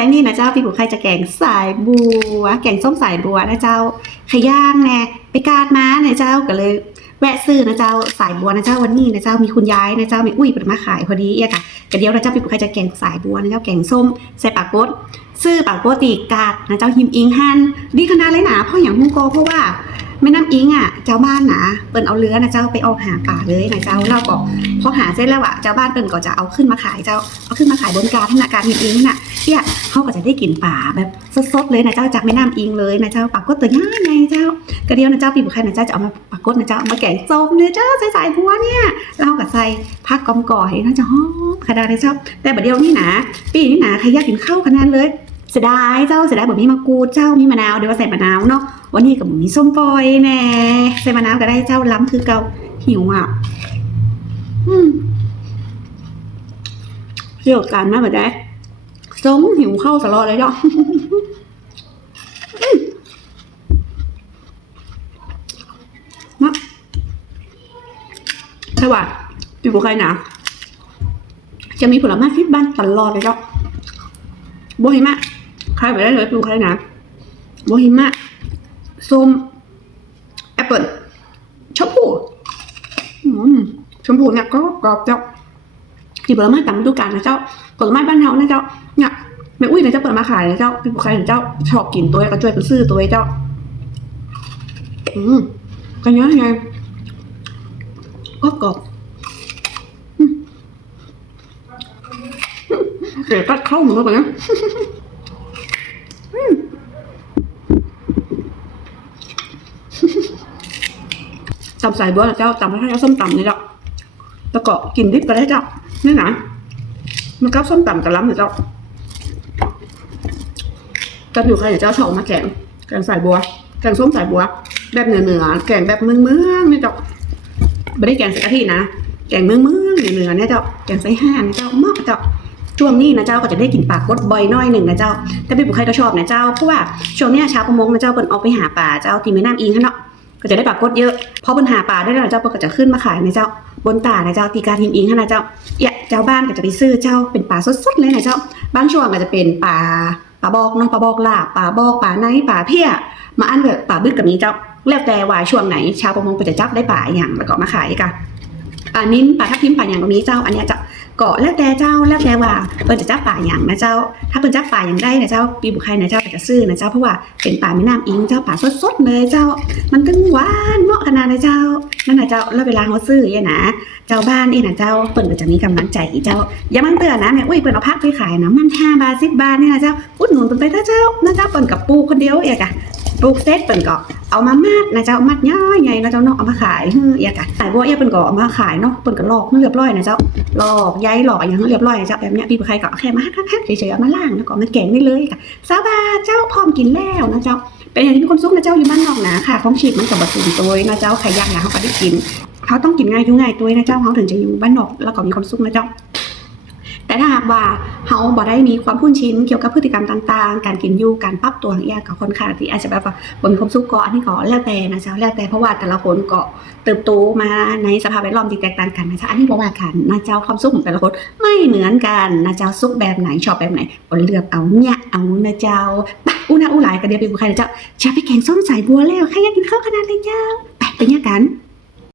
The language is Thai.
อันนี้นะเจ้าพี่บุคใครจะแกงสายบัว แกงส้มสายบัวนะเจ้าขย่างแน่ไปกาดม้านะเจ้าก็เลย แวะซื้อนะเจ้าสายบัวนะเจ้าวันนี้นะเจ้ามีคุณยายนะเจ้ามีอุ้ยเปิดมาขายพอดีเอียค่ะกระเดียวนะเจ้าพี่บุคใครจะแกงสายบัวนะเจ้าแกงส้มใส่ปากโกดซื้อปากโกตีกาดนะเจ้าหิมอิงหันดีขนาดเลยนะเพราะอย่างมุงโกเพราะว่า แม่น้ำอิงอะ เจ้าบ้านนะเปิ้นเอาเรือนะเจ้าไปออกหาป่าเลยนะเจ้าเราก็พอหาเสร็จแล้วอะเจ้าบ้านเปิ้นก็จะเอาขึ้นมาขายเจ้าเอาขึ้นมาขายบนกาดธนาการหิมอิงน่ะเนี่ยเขาก็จะได้กลิ่นป่าแบบสดๆเลยนะเจ้าจากแม่น้ำอิงเลยนะเจ้าปากกดตัวย่างไงเจ้ากระเดียวนะเจ้าปีบุคคลนะเจ้าจะเอามาปากกดนะเจ้าเอามาแกงส้มเนี่ยเจ้าใส่สายบัวเนี่ยเรากับใส่ผักกอมก่อยน่าจะหอมขนาดเลยเจ้าแต่บัดเดียวนี่นะปีนี้นะใครอยากกินข้าวขนาดเลย เสียดายเจ้าเสียดายแบบมีมะกรูดเจ้ามีมะนาวเดี๋ยวว่าใส่มะนาวเนาะวันนี้กับมีส้มปล่อยแน่ใส่มะนาวก็ได้เจ้าล้ำคือเกาหิวอะอืมเที่ยวกันนะแบบนี้ sống หิวเข้าตลอดเลยเนาะนะใช่ป่ะพี่บุคคลนะจะมีผลไม้ที่บ้านตลอดเลยเนาะโบฮิมะ ใครไปได้เลยพี่บุคคลนะโบฮิมะส้มแอปเปิลชมพูอืมชมพูเนี่ยก็กรอบเจ้าที่ผลไม้ตามฤดูกาลนะเจ้าผลไม้บ้านเฮานะเจ้าเนี่ยแม่อุ้ยนะเจ้าเปิดมาขายนะเจ้าพี่บุคคลเจ้าชอบกินตัวก็ช่วยเป็นซื้อตัวเจ้าอืมกันเยอะไงก็กรอบเกลียดตัดเข้าหมือนกันนะอืม ตำสายบัวนะเจ้าตำให้เจ้าส้มตำนี่เจ้าแล้วก็กินดิบก็ได้เจ้านี่นะมันก็ส้มตำกับล้ำเดี๋ยเจ้ากันอยู่ใครเดี๋ยวเจ้าชอบเอามาแกงแกงสายบัว แกงส้มสายบัว แบบเหนือเหนือแกงแบบเมืองเมืองๆนี่เจ้าไม่ได้แกงใส่กะทินะแกงเมืองเมืองเหนือเหนือเนี่ยเจ้าแกงใส่ห่านเจ้าเมากเจ้า ช่วงนี้นะเจ้าก็จะได้กลินปลากดบ่อยน้อยหนึ่งนะเจ้า แต่พี่บุคคลก็ชอบนะเจ้า เพราะว่าช่วงนี้ชาวประมงนะเจ้าเปิ่นออกไปหาปลาเจ้าที่แม่น้ำอิงฮะเนาะ ก็จะได้ปลากดเยอะเพราะปัญหาปลาได้แล้วนะเจ้าก็จะขึ้นมาขายนะเจ้า บนตานะเจ้าตีการทิมอิงฮะนะเจ้าเอะเจ้าบ้านก็จะไปซื้อเจ้าเป็นปลาสดๆเลยนะเจ้า บางช่วงก็จะเป็นปลาปลาบอกเนาะปลาบอกลาบปลาบอกปลาในปลาเพี้ยมาอันแบบปลาบึกกับนี้เจ้าแล้วแต่ว่าช่วงไหน ชาวประมงก็จะจับได้ปลาอย่างแล้วก็มาขายกันปลานิ้นปลาทับทิมปลาอย่างก็มีเจ้า อันเนี้ยเจ้า ก็แล้วแต่เจ้าแล้วแต่ว่าเปิ้นจะจับปลาอย่างนะเจ้า ถ้าเปิ้นจับปลาอย่างได้นะเจ้าปีบุคคลนะเจ้าจะซื้อนะเจ้าเพราะว่าเป็นปลาแม่น้ำอิงเจ้าปลาสดๆเลยเจ้า มันก็หวานเหมาะขนาดนะเจ้านั่นนะเจ้าแล้วเวลาเขาซื้อเนี่ยนะเจ้าบ้านนี่นะเจ้าเปิ่นก็จะมีกำลังใจเจ้าอย่ามันเตือนนะแม่อุ้ยเปิ่นเอาพักไปขายนะมันห้าบาทสิบบาทนี่นะเจ้าอุดหนุนเปิ่นไปเถอะเจ้านะเจ้าเปิ่นกับปูคนเดียวเอกอะปลูกเสร็จเปิ่นก็ เอามามัดนะเจ้ามัดย่อยใหญ่นะเจ้าเนาะเอามาขายเฮ้อเอกะขายบัวเอกเปิ่นก็เอามาขายเนาะเปิ่นก็ลอกเรียบร้อยนะเจ้าหลอกใยหลอกอย่างเรียบร้อยนะเจ้าแบบเนี้ยพี่ผู้ใครก็แค่มาฮักๆเฉยๆเอามาล้างแล้วก็มาแกงได้เลยค่ะสาบาเจ้าพร้อมกินแล้วนะเจ้าเป็นอย่างที่มีความสุขนะเจ้าอยู่บ้านนอกนะค่ะของฉีดมันกับบะสุนตัวนะเจ้าใครอยากนะเขาก็ได้กินเขาต้องกินง่ายอยู่ง่ายตัวนะเจ้าเขาถึงจะอยู่บ้านนอกแล้วก็มีความสุขนะเจ้า แต่ถ้าหากว่าเขาบ่ได้มีความคุ้นชินเกี่ยวกับพฤติกรรมต่างๆ การกินอยู่การปรับตัวของยากกับคนขาดที่อาจจะแบบว่าบ่มีความสุขก็อันนี้ก็แล้วแต่นะเจ้าแล้วแต่เพราะว่าแต่ละคนก็เติบโตมาในสภาพแวดล้อมที่แตกต่างกันนะเจ้าอันนี้บอกว่ากันนะเจ้าความสุขของแต่ละคนไม่เหมือนกันนะเจ้าสุขแบบไหนชอบแบบไหนก็เลือกเอาเนี่ยเอานะเจ้าไปอุณาอุหลายกันเดียวไปบุคคลนะเจ้าจะไปแข่งส้มสายบัวแล้วใครอยากกินข้าวขนาดเลยเจ้าไปไปเนี่ยกัน